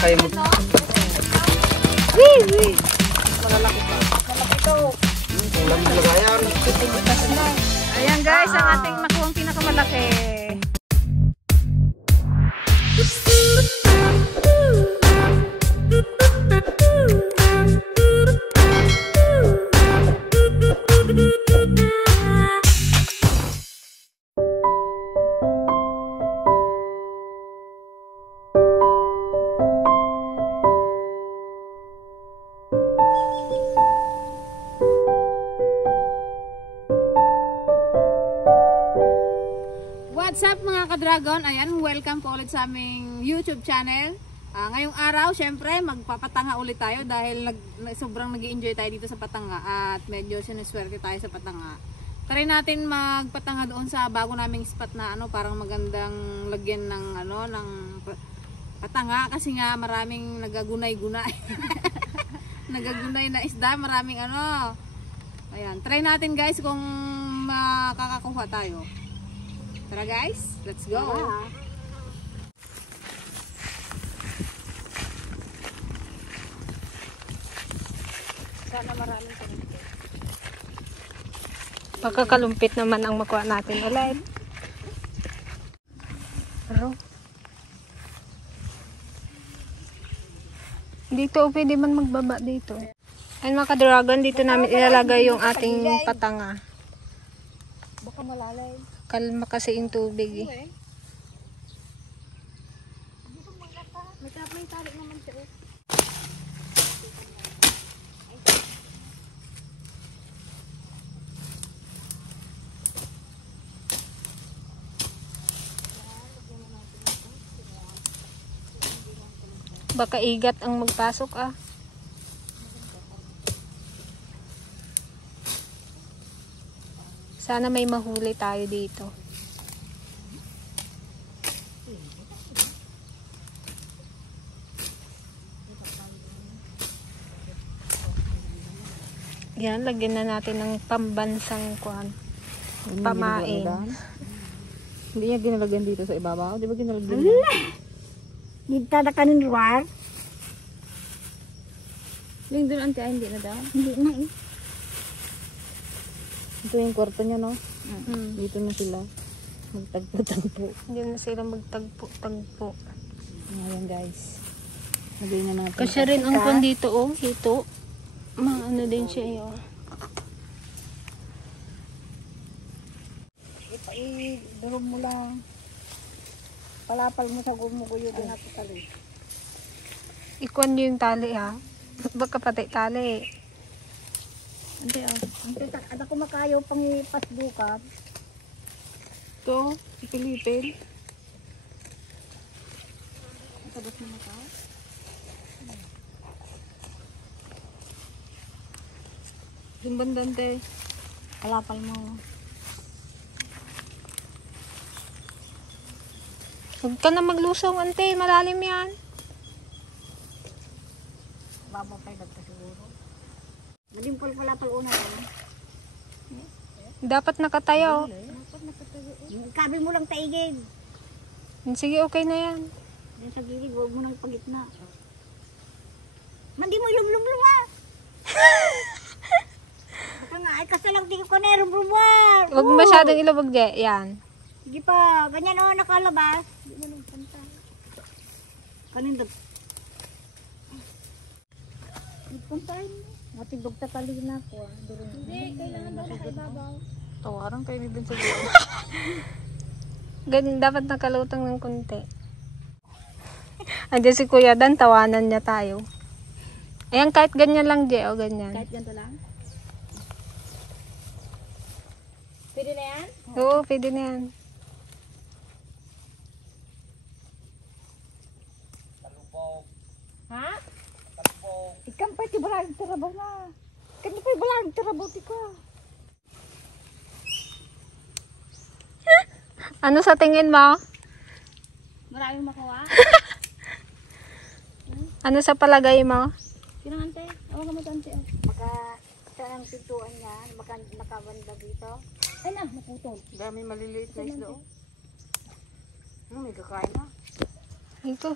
kayo mo. Wee! Malalaki pa. Malaki ito. Kulang talaga yan. Titigitas na. Ayan guys, ang ating nakuhang pinakamalaki. What's up mga ka-dragon? Ayan, welcome po ulit sa aming YouTube channel. Ngayong araw, syempre, magpapatanga ulit tayo dahil sobrang nag-i-enjoy tayo dito sa Patanga at medyo sinuswerte tayo sa Patanga. Try natin magpatanga doon sa bago naming spot na parang magandang lagyan ng ng patanga kasi nga maraming nagagunay-gunay. Nagagunay na isda, maraming Ayan, try natin guys kung makakakuha tayo. Tara guys, let's go! Sana maraming kalumpit. Pagkakalumpit naman ang makuha natin ulit. Pero dito pwede man magbaba dito. Ayun mga ka-dragon, dito namin ilalagay yung ating patanga. Baka malalay. Kalma kasi yung tubig May tali naman siya. Baka igat ang magpasok Sana may mahuli tayo dito. Yan, lagyan na natin ng pambansang pamain. Hindi niya ginalagyan dito sa ibabaw? Di ba ginalagyan? Dito na kanin luar. Yung doon ante, hindi na daw? Hindi na Ito yung kwarto niya, no? Dito na sila. Magtagpo-tagpo. Hindi na sila magtagpo-tagpo. Ayan guys. Lagay na natin. Kasi rin ang kon dito, hito. Maano din siya, Durog mo lang. Palapal mo sa gumuguyo din ako tali. Ikuan niyo yung tali, Baka pati tali. Hindi Ada ko makayo pang ipasbukat. Ito, ipilipil. Sabot mo ka? Yung bandante. Palapal mo. Huwag ka na maglusong, ante. Malalim yan. Babapay ka siguro. Madimpol palapal una. Dapat nakatayo. Dapat nakatayo. Kabi mo lang taigid. Sige, okay na yan. Yan sa gilid, huwag mo nang pagitna. Mandi mo ilum-lum-lum Baka nga, ay kasalang tingin ko na ilum-lum. Huwag masyadong ilubog, yan. Sige pa, ganyan nakalabas. Hindi mo nang pantay. Kanindot. Pantay mo. Matindog tatali na ako. Hindi, kailangan daw sa ibabaw. Tawaran kayo din sa buwan. Ganyan, dapat nakalutang ng konti. Andiyan si Kuya Dan, tawanan niya tayo. Ayan, kahit ganyan lang, ganyan. Kahit ganito lang? Pwede na yan? Oo, pwede na yan. Ha? Ikan pa iti balang tirabaw na. Kan pa balang tirabaw ti ko. Ano sa tingin mo? Maraming makuha. Ano sa palagay mo? Kinangante. Awa ka matante. Maka saan ang pintuan niya? Makabanda dito. Ay na, naputol. Dami maliliit na isda. May kakain na. Ito.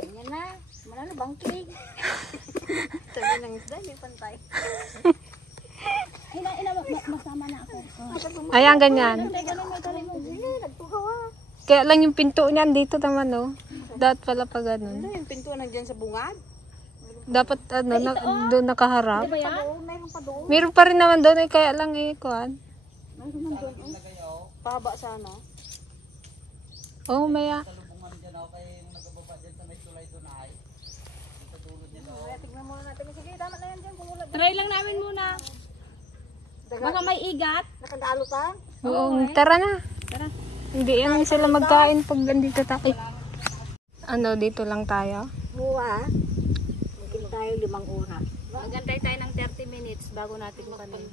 Ganyan na. Malala bangking. Sabi ng isda, hindi pantay. Masama na ako. Ayan, ganyan. Nagtugawa. Kaya lang yung pinto niyan dito naman, no? Dapat pala pa ganun. Yung pinto nandiyan sa bungad. Dapat, doon nakaharap. Diba yan? Mayroon pa doon. Meron pa rin naman doon, kaya lang kuhan. Mayroon man doon. Pahaba sana. Oh, maya. Tignan muna natin. Sige, tama na yan dyan. Try lang namin muna. Baka may igat. Nakadalo pa? Oo, tara na. Tara. Hindi yan sila magkain pag nandito tayo. Ano, dito lang tayo? Buwa. Mungkin tayo 5 oras. Magantay tayo ng 30 minutes bago natin kanin.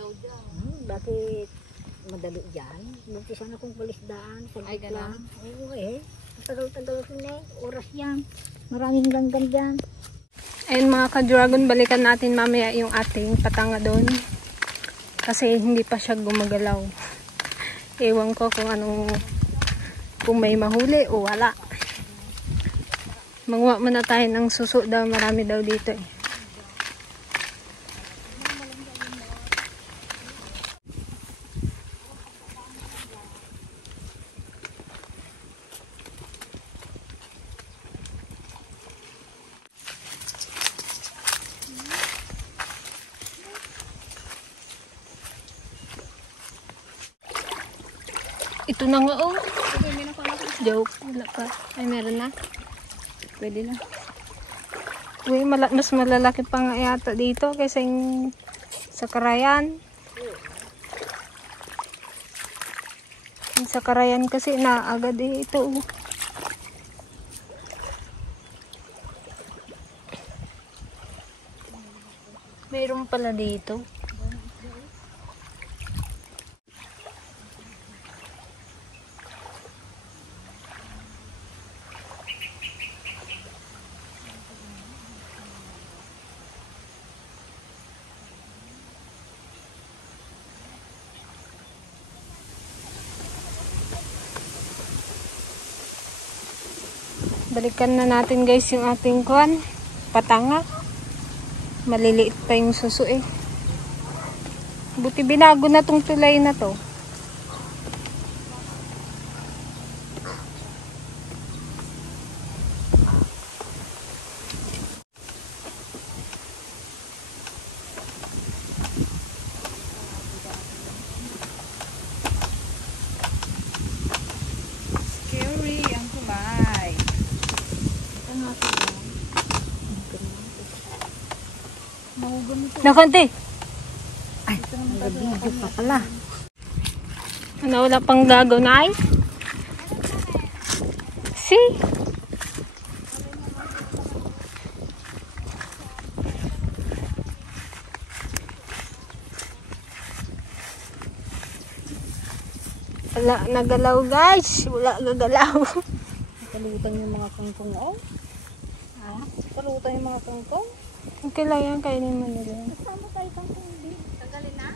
Bakit madali dyan? Buti sana kung palisdaan. Ay, ganun? Oo Tagal-tagal na oras yan. Maraming ganggan dyan. Ayun mga ka-dragon, balikan natin mamaya yung ating patanga doon. Kasi hindi pa siya gumagalaw. Ewan ko kung may mahuli o wala. Manguha muna tayo ng suso daw. Marami daw dito eh. Ito na nga oh. Joke. Wala pa. Ay, meron na. Pwede na. Uy, mas malalaki pa nga yata dito kaysa yung sa Karayan. Yung sa Karayan kasi naagad eh ito. Mayroon pala dito. Balikan na natin guys yung ating patanga. Maliliit pa yung suso eh. Buti binago na tong tulay na to. Scary ang kulay. Nakanti. Nag-video pa pala. Ano, wala pang gagaw na ay? See? Wala nagalaw guys. Wala gagalaw. Kalutan yung mga kangkong Ha? Kalutan yung mga kangkong? Okay lang yan. Kainin mo nila. Sama tayo kangkong din. Tanggalin na?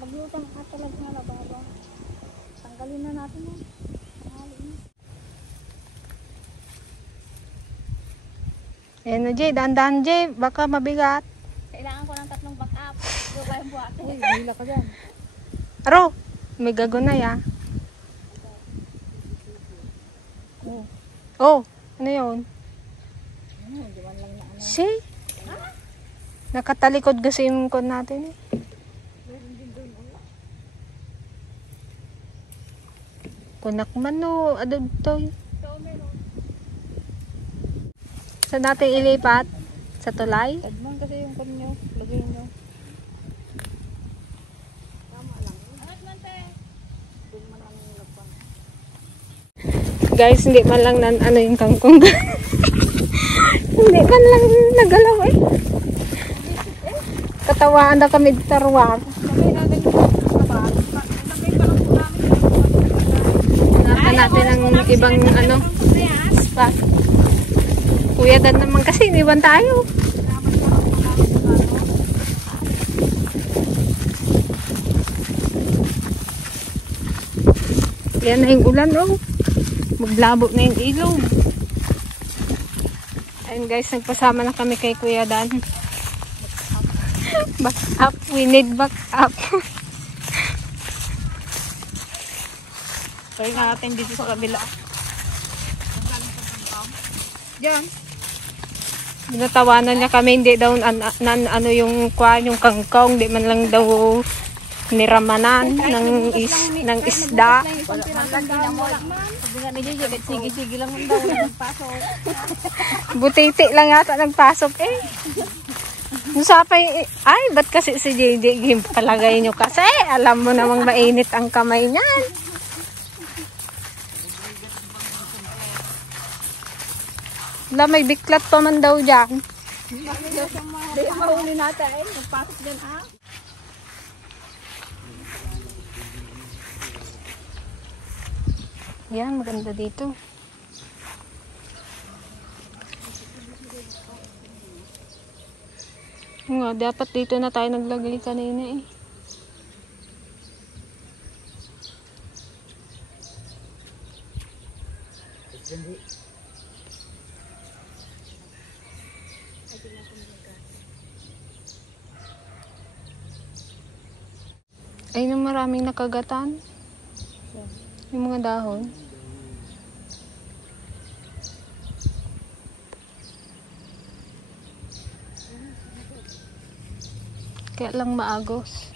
Maglutan ka talaga nga lababa. Tanggalin na natin yan. Ayan na Jay. Dahan-dahan Jay. Baka mabigat. Kailangan ko ng 3 backup. Hindi ko yung buhati. Uy, hila ka dyan. Aro. May gagunay ah. Oh. Ano yun? See? Nakatalikod kasi yung kon natin eh. Kunak man no. Adod to. Saan natin ilipat? Sa tulay? Tagman kasi yung kanyo. Lagay nyo. Guys, hindi man lang ano yung kangkong. Hindi man lang nagalaw eh. Katawaan na kami tarwar. Hanapan natin ang ibang spot. Kuya Dan naman kasi, iniwan tayo. Yan na yung ulan oh. Maglabo na yung ilog. Ay Ayun guys, nagpasama na kami kay Kuya Dan. Back up. We need back up. Try nga natin dito sa kabila. Diyan. Binatawanan niya kami, hindi daw ano yung kangkong, di man lang daw niramanan ng isda. Sige lang daw nagpasok. Butiti lang yata nagpasok eh. Musapay, ay, ba't kasi si JJ palagay nyo kasi? Alam mo namang mainit ang kamay niyan. Wala, may biklat pa man daw dyan. Dahil mahuli natin eh. Nagpasok dyan ha. Yan, maganda dito. Nga, dapat dito na tayo naglagay kanina eh. Ay, nang maraming nakagatan. Yung mga dahon. Kaya lang maagos.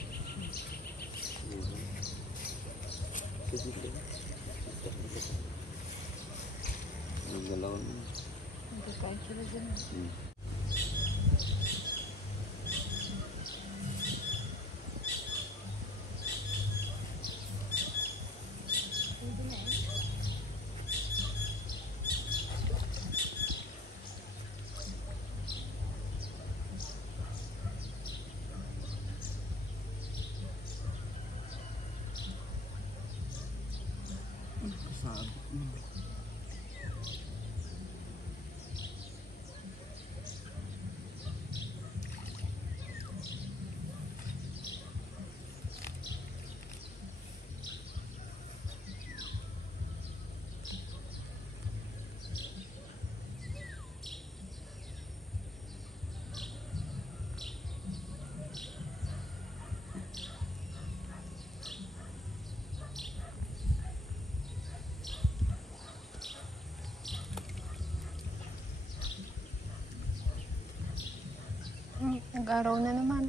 Nag-araw na naman.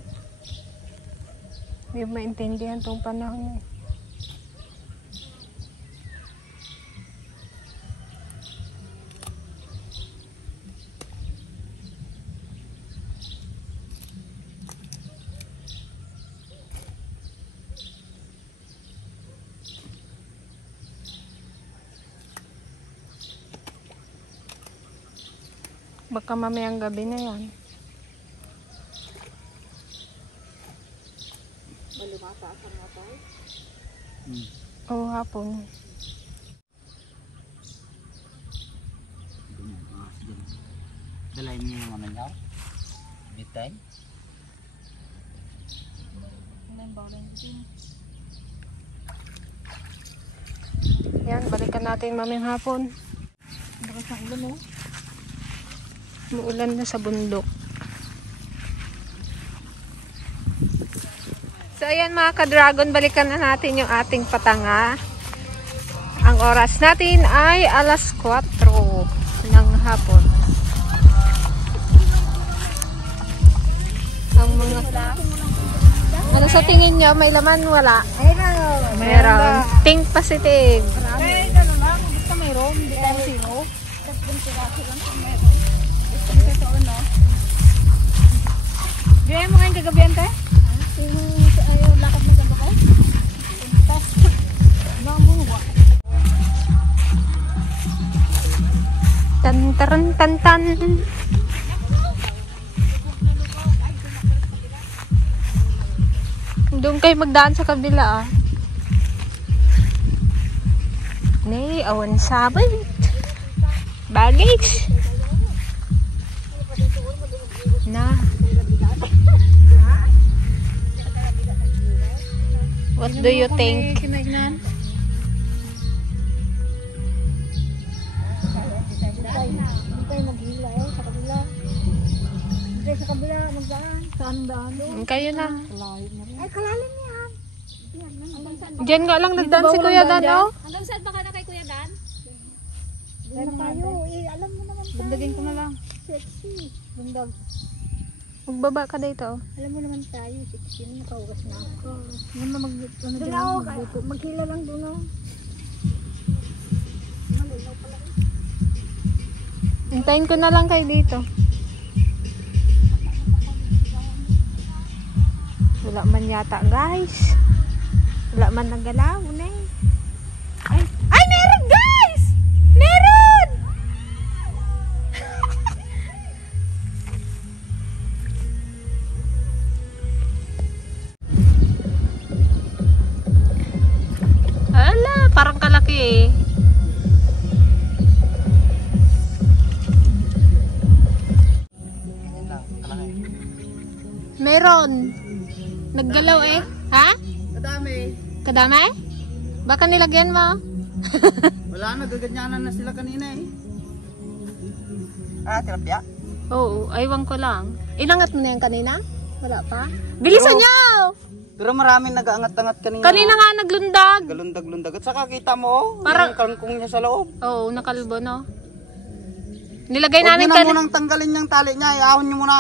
Hindi maintindihan tong panahon eh. Baka mamayang gabi na yan. Malumatasan nga tayo. Oo, hapon. Dalayin niyo yung ano niya? Bitay? Yan, balikan natin mamayang hapon. Bakas ng ulan oh. Muulan na sa bundok. So ayan mga ka-dragon, balikan na natin yung ating patanga. Ang oras natin ay alas 4 ng hapon. Ang mga... Ano sa tingin nyo? May laman? Wala? Mayroon. Think positive. Ay, gano'n lang. Basta mayroon. Hindi tayo sino. Tapos ganito lang kung mayroon. Basta may totoo, no? Gaya mo ngayong kagabihan tayo? Ayaw, lakad mo ganda ko? Tapos, namuha. Tan taran tan tan. Doon kayo magdaan sa kabila ah. Nay, awan sabay. Baggage. Na. What do you think? Kinagnan. Hindi tayo maghila sa kabila. tayo sa kabila, magdaan. Saan daan? Kayo na. Ay, kalalim yan. Diyan nga lang nagdaan si Kuya Dan, oh. Hanggang saan ba ka na kay Kuya Dan? Doon na tayo. Alam mo naman tayo. Bundagin ko na lang. Sexy. Bundag. Magbaba ka dito. Alam mo naman tayo. Sexy. Nakaugas na ako. Doon na Doon ako. Maghila lang doon ako. Hintayin ko na lang kayo dito. Wala man yata, guys. Wala man nagalaw, ne. Ay, meron, guys! Meron! Ala, parang kalaki eh. Yan lang. Kalaki. Meron. Naggalaw eh. Ha? Kadami. Kadami? Baka nilagyan mo. Wala na, gaganyanan na sila kanina eh. Ah, tilapia? Oo, aywan ko lang. Inangat mo na yan kanina? Wala pa? Bilisan nyo! Pero maraming nag-aangat-angat kanina. Kanina nga naglundag. Galundag-lundag. At saka kita mo, Parang- yung kangkong niya sa loob. Oo, nakalbo no. Nilagay Huwag namin niyo na kanina. munang tanggalin yung tali niya. Iahon niyo muna.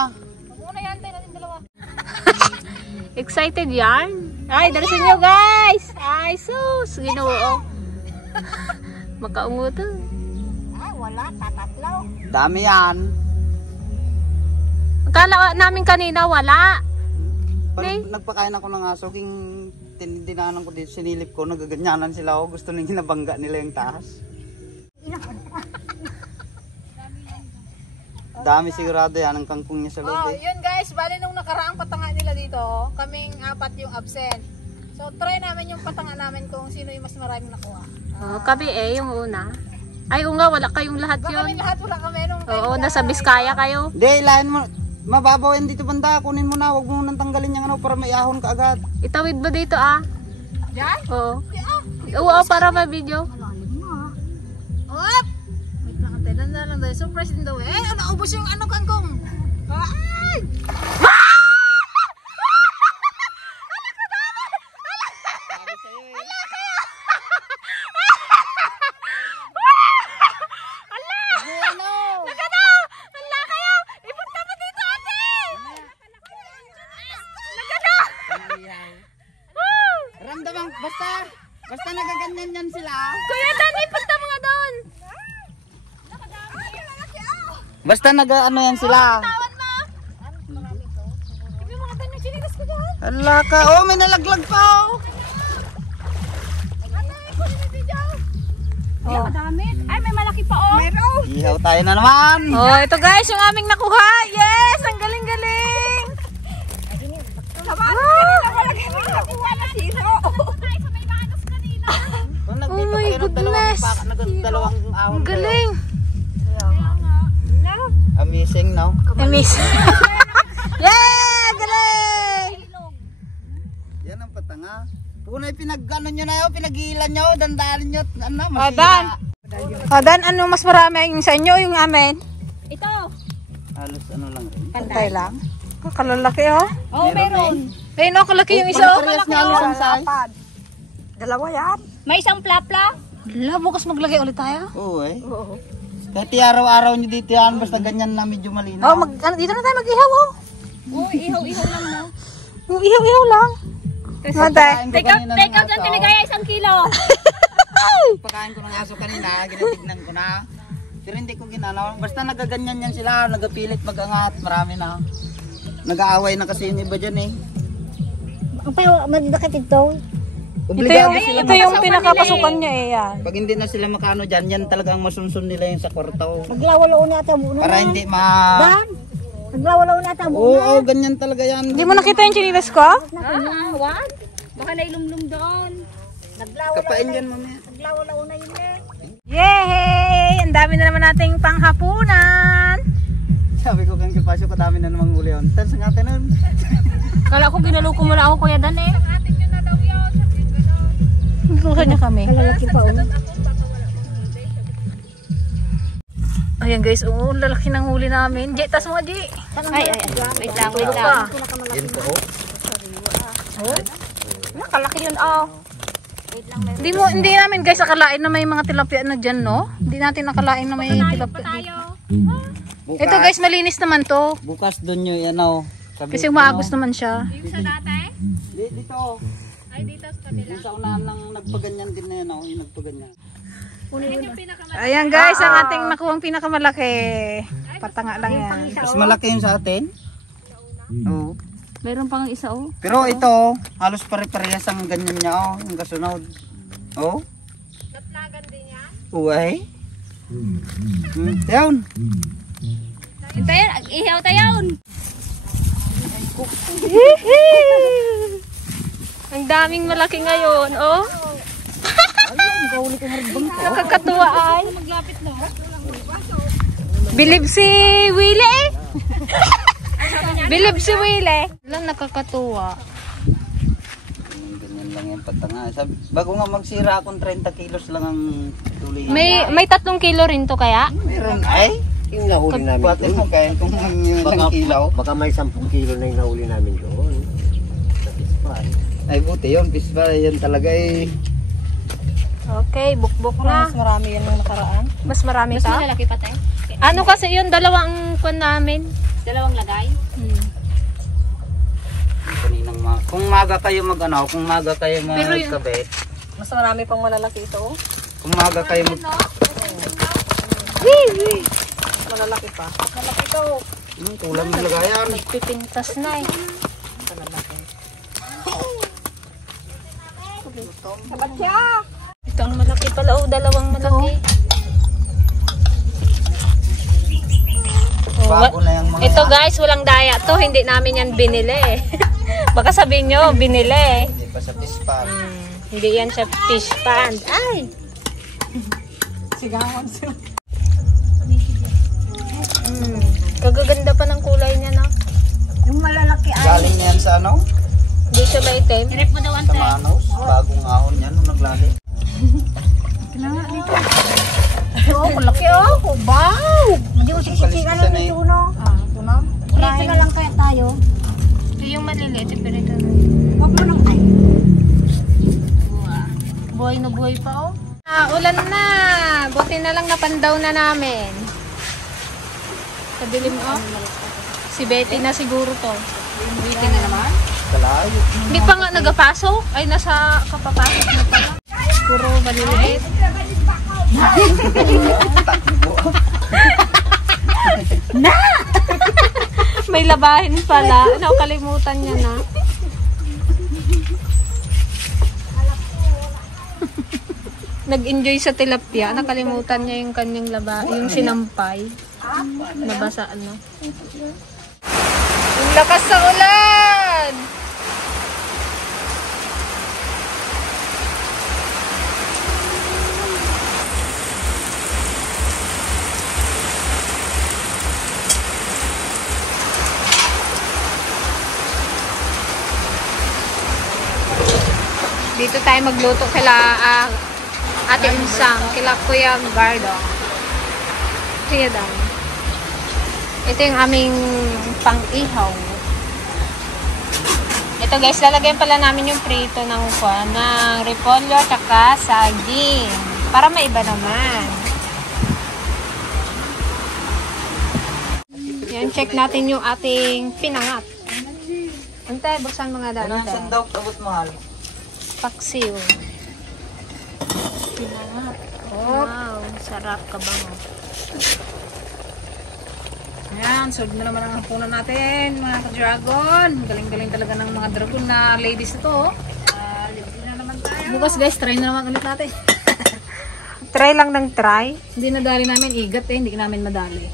Excited yan? Ay, dalisin nyo guys! Ay, sus! Ginoo. Makaungo to. Ah, wala. Tatatlaw. Dami yan. Akala namin kanina wala. Pag Nay. nagpakain ako ng aso, king dinaanan ko dito, sinilip ko, nagaganyanan sila ako. Gusto nang ginabangga nila yung taas. Dami sigurado yan ang kangkong niya sa loob Oh, eh. yun guys, bali nung nakaraang patanga nila dito, kaming 4 yung absent. So try namin yung patanga namin kung sino yung mas maraming nakuha. Oh, kami eh, yung una. Ay, oo nga, wala kayong lahat Baka kami yun. lahat wala kami nung Oo, nasa Biskaya kayo. Hindi, ilahin mo. Mababaw yan dito banda. Kunin mo na. Huwag mo nang tanggalin yung ano para maiahon ka agad. Itawid ba dito ah? Diyan? Oo. Oo, para may video. Op! Wait lang, ate. Nandun lang tayo. Surprise in the way. Eh, naubos yung ano kangkong. Ay! Ramdamang, basta nagaganyan yan sila. Kuya Dan, ipunta mo nga doon. Basta ano yan sila. Hala ka, oh may nalaglag pa oh. Oh, madami. Ay, may malaki pa oh. Meron. Ihaw tayo na naman. Oh, ito guys, yung aming nakuha. Yes! Ang galing-galing! Kung Oh nagdito my kayo ng goodness. dalawang ahon Ang galing! Amazing, no? Miss. Yeah! Galing! Yan ang patanga. Kung ay pinag-ano nyo na yun, pinag-iilan nyo, dandaan nyo, ano, Oh, masira. Dan. Oh, Dan, ano mas marami yung sa inyo, yung amin? Ito. Halos ano lang rin. Pantay lang. Kalalaki oh. Oh, meron. Ayun oh, kalaki yung isa oh. Parehas nga halos ang size. Dalawa yan. May isang plapla. Hala, bukas maglagay ulit tayo. Oo eh. Kahit araw-araw nyo dito yan, basta ganyan na medyo malinaw. Oh, dito na tayo mag-ihaw oh. Oh, ihaw-ihaw lang mo. Yung ihaw-ihaw lang. Matay. Take out dyan, tinagaya 1 kilo. Pagkain ko ng aso kanina, ginatignan ko na. Pero hindi ko ginalaw. Basta nagaganyan yan sila, nagapilit mag-angat, marami na. Nag-aaway na kasi yung iba dyan eh. Ang pa, madidakit ito. Obligado sila Ito yung pinakapasukan niya eh yan. Pag hindi na sila makano dyan, yan talagang masunsun nila yung sa kwarto. Maglawalaw na ata muna. Para hindi Dan, maglawalaw na ata muna. Oo, ganyan talaga yan. Hindi mo nakita yung chinilas ko? What? Baka nailumlum doon. Kapain yan mamaya. Maglawalaw na yun eh. Yay! Ang dami na naman nating panghapunan. Sabi ko kang kipasyo, kadami na namang uli yun. Tansa nga tayo nun. Kala ko ginaloko mo na ako, Kuya Dan eh. Lusa niya kami. Kalalaki pa oh. Ayan guys, oo, lalaki ng huli namin. Jay, tas mo, Jay. Ay, wait lang, wait Ito lang. pa. Yan po, oh. Nakalaki yun, oh. Hindi namin guys akalain na may mga tilapia na dyan, no? Hindi natin nakalain na may tilapia dito. Bukas, Ito guys, malinis naman to. bukas doon nyo yan o. Kasi umaagos naman siya. Dito. Ay, dito sa kabila. Yung sa unahan ng nagpaganyan din na yan o. Yung nagpaganyan. Ayan guys, ang ating nakuhang pinakamalaki. Patanga lang yan. Mas malaki yung sa atin. Oo. Meron pang isa, oh. Pero ito, halos pare-parehas ang ganyan niya o. Yung kasunod. O. Natlagan din yan? Uway. Yun. Ito yan, ihaw tayon. Ang daming malaki ngayon, oh. Nakakatuwa ay. Bilib si Willie. Bilib si Willie. Lang nakakatuwa. Ganyan lang yung patanga. Bago nga magsira akong 30 kilos lang ang tuloy. May 3 kilo rin to kaya? Meron ay. Yung nahuli namin Pati mo doon. kaya kung yung ilang kilaw. Baka may 10 kilo na yung nahuli namin doon. Sa Pispan. Ay buti yun, pispa yan talaga eh. Okay, bukbok na. Mas marami yan nung nakaraan. Mas marami Mas pa. malalaki pa tayo. Ano kasi yun, dalawang kwan namin. Dalawang lagay. Kaninang kung maga kayo mag-ano, kung maga kayo Pero yun- magkabe, Mas marami pang malalaki ito, oh. kung maga kayo mag... Malalaki pa. Kulang yung lagayan. Pipintas na eh. Ito ang malaki pala, oh, dalawang malaki. Oh, Bago na yung mga... ito guys, walang daya to, hindi namin yan binili. Baka sabihin nyo, binili. Hindi pa sa pispa. Hindi yan sa fish pond. Ay! Sigawan sila. Kagaganda pa ng kulay niya, no? Yung malalaki ay. Galing yan sa ano? Hindi siya ba itim? Hirip mo daw, Sa Manos. Bagong ahon yan nung naglali. Oh, malaki oh. Wow. Hindi ko siksikan Kaliskisan ng eh. ito, no? Ito na. Dito na lang kaya tayo. Ito yung maliliit, pero ito na. Huwag mo nang ay. Buhay na buhay pa, oh. Ulan na. Buti na lang napandaw na namin. Kadilim, oh. Si Betty na siguro to. Waiting na naman. Kalayo. Hindi pa nga nagapasok. Ay, nasa kapapasok na pala. Puro maliliit. Na! May labahin pala. Ano, kalimutan niya na. Nag-enjoy sa tilapia. Nakalimutan niya yung kanyang yung sinampay. Nabasa, ano. Ang lakas sa ulan! Dito tayo magluto kila Ate Unsang, kila Kuya Gardo. Kuya Dan. Ito yung aming pang-ihaw. Ito guys, lalagyan pala namin yung prito ng repolyo at saka saging. Para maiba naman. Yan, check natin yung ating pinangat. Antay, buksan mga daan. Anong sandok? Abot mahal. Paksiw. Pinangat. Wow, sarap kabango. Ayan, solve na naman ang hapunan natin, mga ka-dragon. Galing-galing talaga ng mga dragon na ladies ito, oh. Bukas guys, try na naman ulit natin. Try lang ng try. Hindi nadali namin, igat eh, hindi namin madali.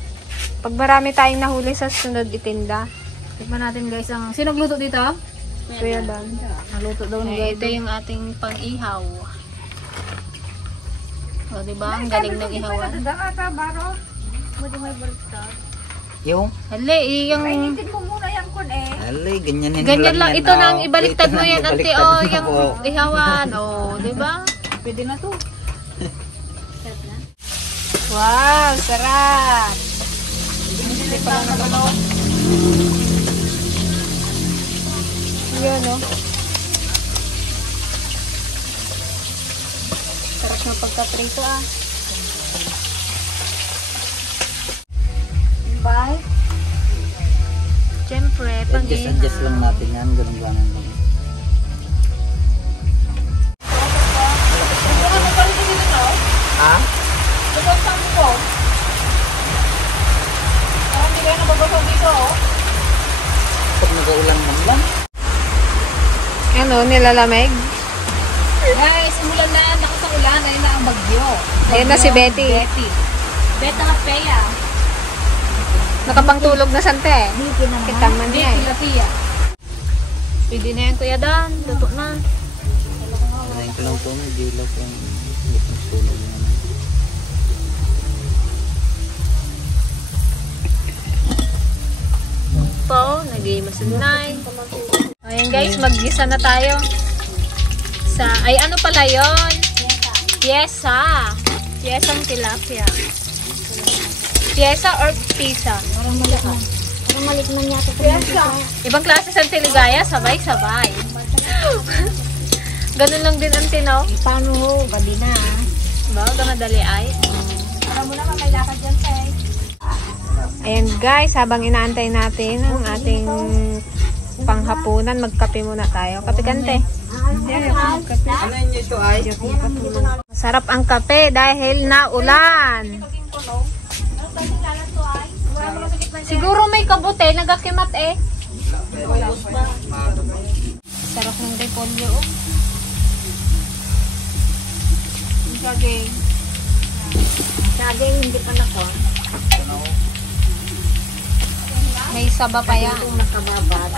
Pag marami tayong nahuli sa sunod itinda. Tikman natin guys ang... Sino nagluto dito? Kuya Dan. Naluto daw ni Okay, Guy. ito yung ating pang-ihaw. O, diba? Ang galing ng ihawan. Yung? Hali, yung... Tingnan mo muna yan kun eh. Alay, ganyan Ganyan lang. yan, Ito na ang oh. ibaliktad mo yan, ate. Ibaliktad O, mo yung po. ihawan. O, diba? Pwede na to. Wow, sarap. Hindi pa lang naman. Yun, no? Sarap ng pagkaprito, ah. Bye. Siyempre, Adjust lang natin yan. Ganun lang. Ha? Pag nag-uulan man lang. Ano, nilalamig? Guys, umulan na, nakasang ulan, ayun na ang bagyo. Ayun na si Betty. Beta nga peya. Nakapangtulog na sante. Kita man Hindi, niya. tilapia. Pwede na yan, Kuya Dan. Luto na. Kanain ko lang po. May dilaw po. Tulog naman. Po, nag-imasunay. Ayan guys, mag-gisa na tayo. Ay ano pala yon? Piesa. Piesang tilapia. Piesa or pisa? Parang malik man yata. Ibang klase sa tiligaya, sabay-sabay. Ganun lang din ang tinaw. Paano ho? Gabi na. Ba, madali ay. Para mo naman may lakad dyan, te. Ayan guys, habang inaantay natin ang ating panghapunan, magkape muna tayo. Kape kante. Ano yun ito ay? Masarap ang kape dahil naulan. Siguro may kabute, nagakimat eh. Sarap ng repolyo. Saging. Saging, hindi pa nako. May saba pa yan. Kung nakababat,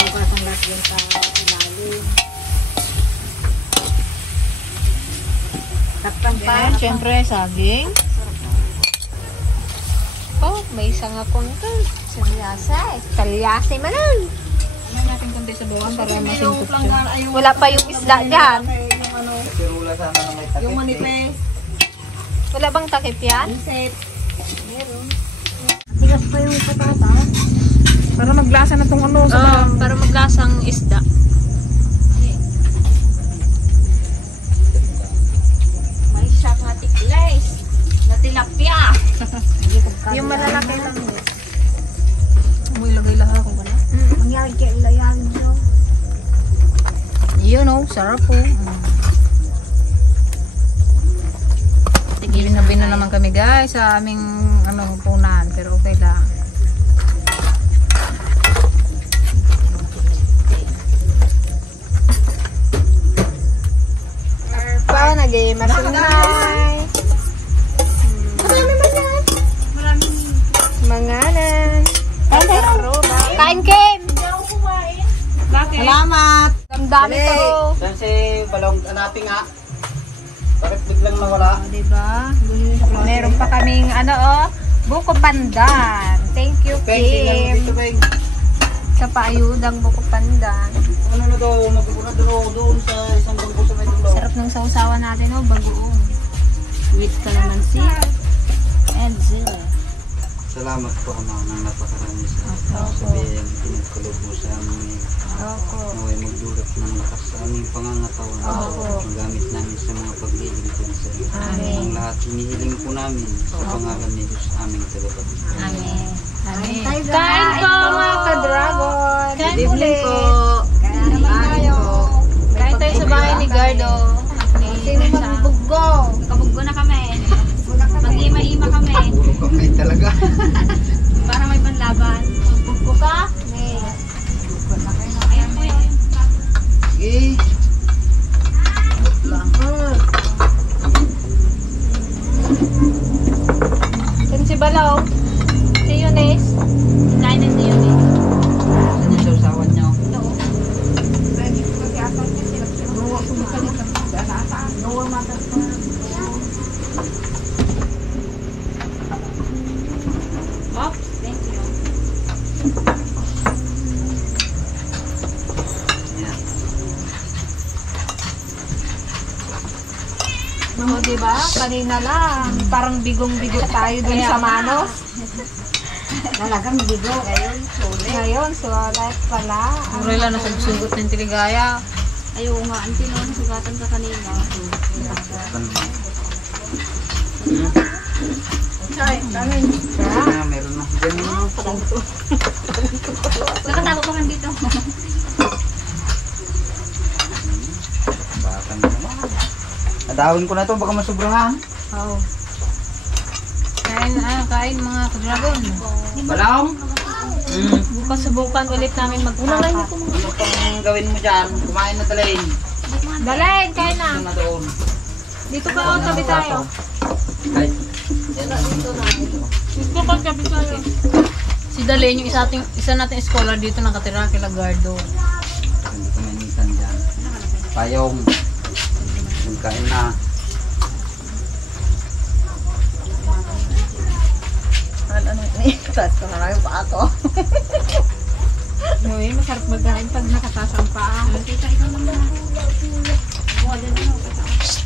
mabasang lahat yun sa ilalim. Tapang pa. Ayan, syempre saging. Oh, may isang akong ito. Salyasa eh. Salyasa manan. Ano natin konti sa buwan para masingkot siya. Wala pa yung isda dyan. Sirula sana na may takip. Yung manipis. Wala bang takip yan? Set. Tigas pa yung patatas. Para maglasa na tong ano Para maglasang isda. May siya nga tikles. Na tilapia. Yung malalaki lang. May lagay lahat ako wala. Mangyari kaya ilayan nyo. Yun oh, sarap po. Tigilin na naman kami guys sa aming punan, pero okay lang. Pa, nag-imasunay. Manganan. Kain, Kim! Salamat! Damdami to. Saan si Balong hanapin nga? Bakit biglang nawala? Diba? Meron pa kaming buko pandan. Thank you, Peng, tingnan mo Kim. dito, Peng. Sa paayudang buko pandan. Ano na daw? Magpupuna doon sa isang bangko sa may dulo. Sarap ng sausawan natin, bagoong. With calamansi and zile. Salamat po ama ng napakarami sa sabihin. Pinagkulob mo sa amin. Opo. Naway magdulot ng lakas sa aming pangangatawan. Magamit namin sa mga paglilingkod sa iyo. Ang lahat hinihiling po namin sa pangalan ni Diyos aming tagapagligtas. Amen. Amen. Kain po, mga ka-dragon. Good evening po. Kain tayo sa bahay ni Gardo. Sino magbuggo? Kabuggo na kami. Mag-ima-ima kami. Puro kamay talaga. Para may panlaban. Buggo ka? Ayan po yun. Sige. Yan si Balaw. Si Yunis. Kain na siya yun. Ano yung sausawan niyo? Oops, thank you. Yan. O, diba? Kanina lang. Parang bigong-bigo tayo dun sa Manos. Talagang bigo. Ngayon, sulat pala. Murela na sugot ng tiligaya. Ayaw nga, auntie, no? Sugatan ka kanina. Meron na. Ganun na. Nakatago pa kan dito. Bakang naman. Adawin ko na to, baka masobrang ha. Oo. Kain mga ka-dragon. Balong? Bukas subukan ulit namin magpapa. Ano pang gawin mo dyan? Kumain na talain. Dalhin, kain na. Ito na doon. Dito pa ako, tabi tayo. Ay. Dito ka, tabi tayo. Si Dalen, yung isa nating scholar dito nakatira kila Gardo. Hindi ko mainitan dyan. Payong. Kain na. Uy, masarap magkain pag nakataas ang paa.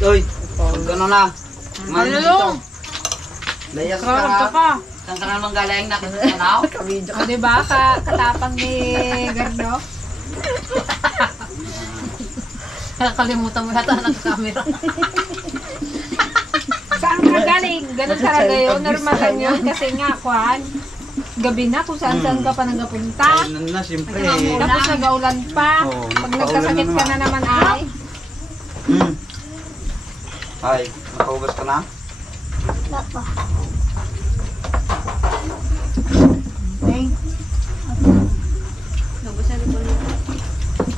Uy, gano'n na. Ano lang? Layas Karap ka ka. pa. Saan ka naman galing nakita sa now? O, diba? Katapang ni Gardo. Kalimutan mo yata ng camera. Saan ka galing? Ganun talaga yun. Normal lang yun. Kasi nga, Juan, gabi na kung saan-saan ka pa nagapunta. Ayun na, siyempre. Tapos nagaulan pa. Oo, Pag nagpaulan nagkasakit na ka na naman ay. Ay, nakaugas ka na?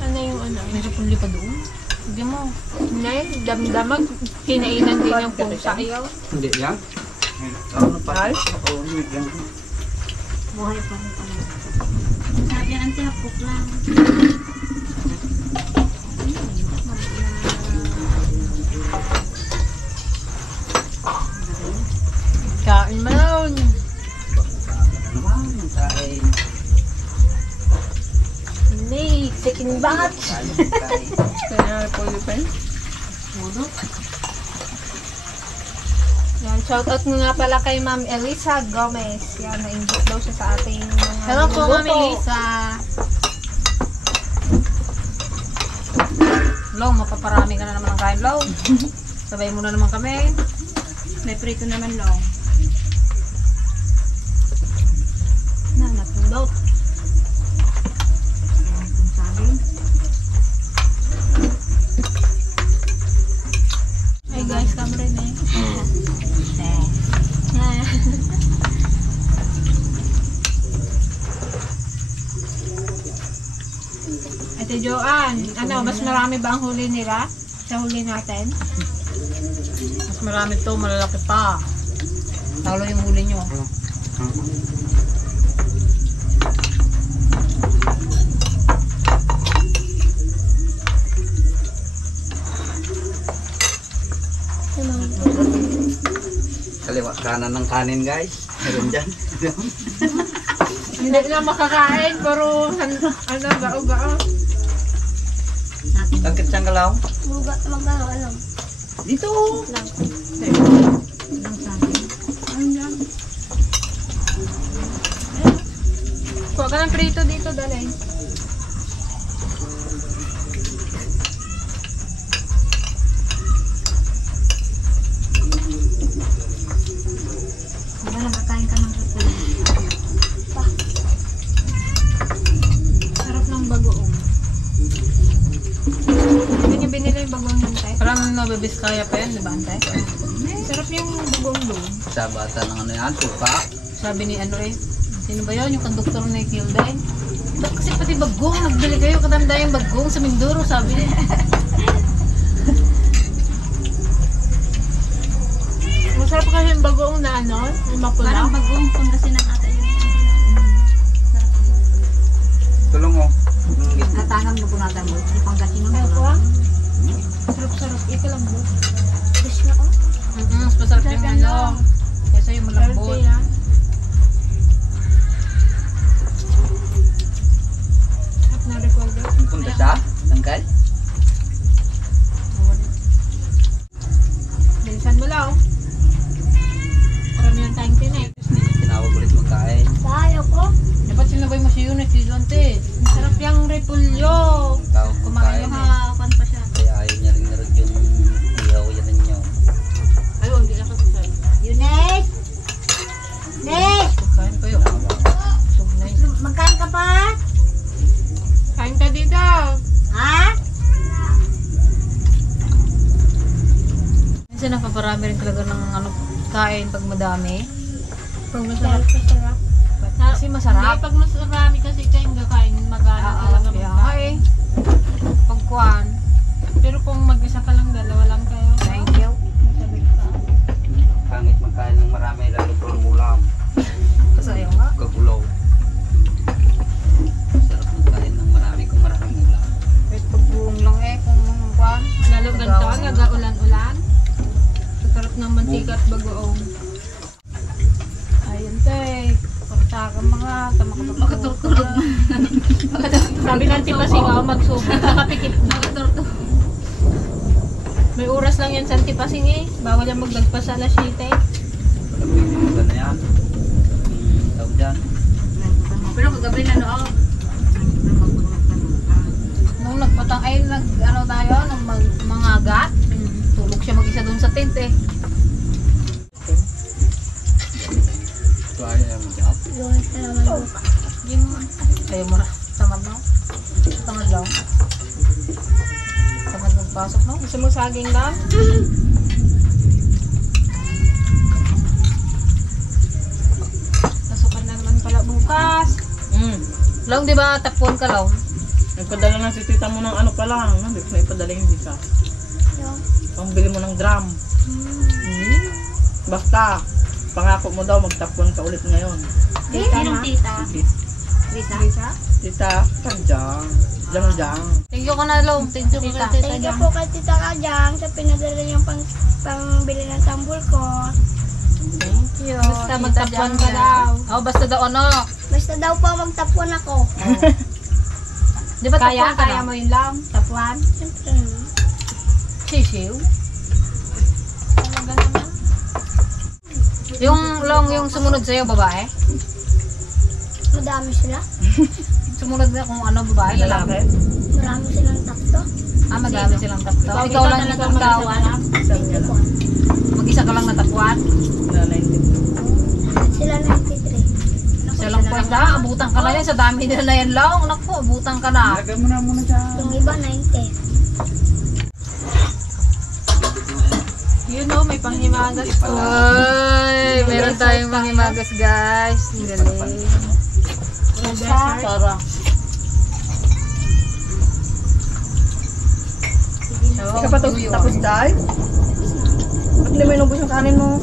Ano yung ano? Meron pong lipa doon. Hindi mo. Nay, damdamag. Kinainan din ng pusa. Ayaw. Hindi yan. Ano pa? Nakaulit yan. Buhay pa rin pala. Sabi yan, auntie, hapok lang. Kain mo lang. Naman, kain. Nay, second batch. Kain. Kaya po yung Yan, shoutout nga pala kay Ma'am Elisa Gomez. Yan, na-invite daw siya sa ating mga Hello po, niluto. Mami Lisa. Long, mapaparami ka na naman ng kain, Long. Sabay mo na naman kami. May prito naman, long. Na, napundot. Kung sabi. Ay guys, kami rin eh. Ate Joanne, ano, mas marami ba ang huli nila sa huli natin? Mas marami to, malalaki pa. Talo yung huli nyo. Kaliwa kanan ng kanin, guys. Meron dyan. Hindi na makakain, pero ano, gao-gao. Langkit siyang galaw. Mag-ano. Dito. Kuha ka ng prito dito, dali. Diba nakakain ka ng prito? Sarap ng bagoong. Hindi niyo binili yung bagoong hantay? Parang nabibiskaya pa yan, di ba, Antay? Sarap yung bagoong doon. Sa bata ng ano yan, suka. Sabi ni ano eh, sino ba yun? Yung konduktor ni Kilday. Ba't kasi pati bagong, nagbili kayo katanda yung bagong sa Mindoro, sabi niya. Masarap kasi yung bagoong na ano, yung mapula. Parang bagong Pangasinan ata yun. Tulong mo. Natangan mo kunada mo. Di Pangasinan Ano mo. po? Sarap-sarap. Ika lang po. Fish na ko. Mas masarap yung ano, kaysa yung malambot. Healthy yan. Sarap na recorder. Punta siya. Tangkal. Kasi napaparami rin talaga ng ano, kain pag madami. Pag masarap. Kasi masarap. Pag masarami kasi kayong kakain, magana talaga Ay, pagkuhan. Pero kung mag-isa ka lang, dalawa lang kayo. Thank you. Pangit magkain ng marami, lalo pang ulam. Kasi ayaw nga. Kagulaw. Sarap magkain ng marami kung maraming ulam. Kahit pagbuong lang kung kuhan. Lalo ganito, nag-ulan-ulan. Sarap ng mantika at bagoong. Ayun te. Pagtaka mga makaturturog. Sabi ng tipasingaw, magsubok. Nakapikit. May oras lang yan sa tipasing eh. Bawal yan magdagpas sa alas 7. Pagkapinig na yan. Tawag dyan. Pero kagabi na noon. Nung nagpatang ay ano tayo nung mangagat. Tulog siya mag-isa doon sa tent eh. Ito ay ang job. Ayaw mo na. Tamad na. Tamad lang. Tamad magpasok no. Gusto mo saging lang? Nasukan na naman pala bukas. Long di ba tapon ka long? Nagpadala na si tita mo ng ano pa lang, no? Hindi ko na ipadala yung visa. Ang bili mo ng drum. Basta, pangako mo daw magtapon ka ulit ngayon. Tita. Lisa? Tita, kanjang. Jang-jang. Thank you ka na long. Thank you ka tita. Thank you po kay Tita Kajang sa pinadala niyong pangbili ng tambol ko. Thank you. Basta magtapuan ka daw. Oh, basta daw ano. Basta daw po magtapuan ako. Di ba tapon ka Kaya na? mo yun lang, tapuan. Siyempre naman. Sisiw. Talaga naman. Yung long yung sumunod sa'yo babae? Madami sila. Sumunod na kung ano babae, lalaki. Marami silang takto. Ah, madami silang tapto. Ikaw lang yung talaga tapuan. Isang niya lang. Mag-isa ka lang natapuan. Na 92. Sila 93. Siya lang po na, abutan ka na yan. Sa dami nila na yan lang. Naku, abutan ka na. Lagay mo na muna dyan. Yung iba 90. Yun o, may panghimagas po. Ay, meron tayong mangimagas guys. Ang galing. Sarah. So, Ika pa tuyo. tapos dahil? Ba't hindi mo inubos yung kanin mo?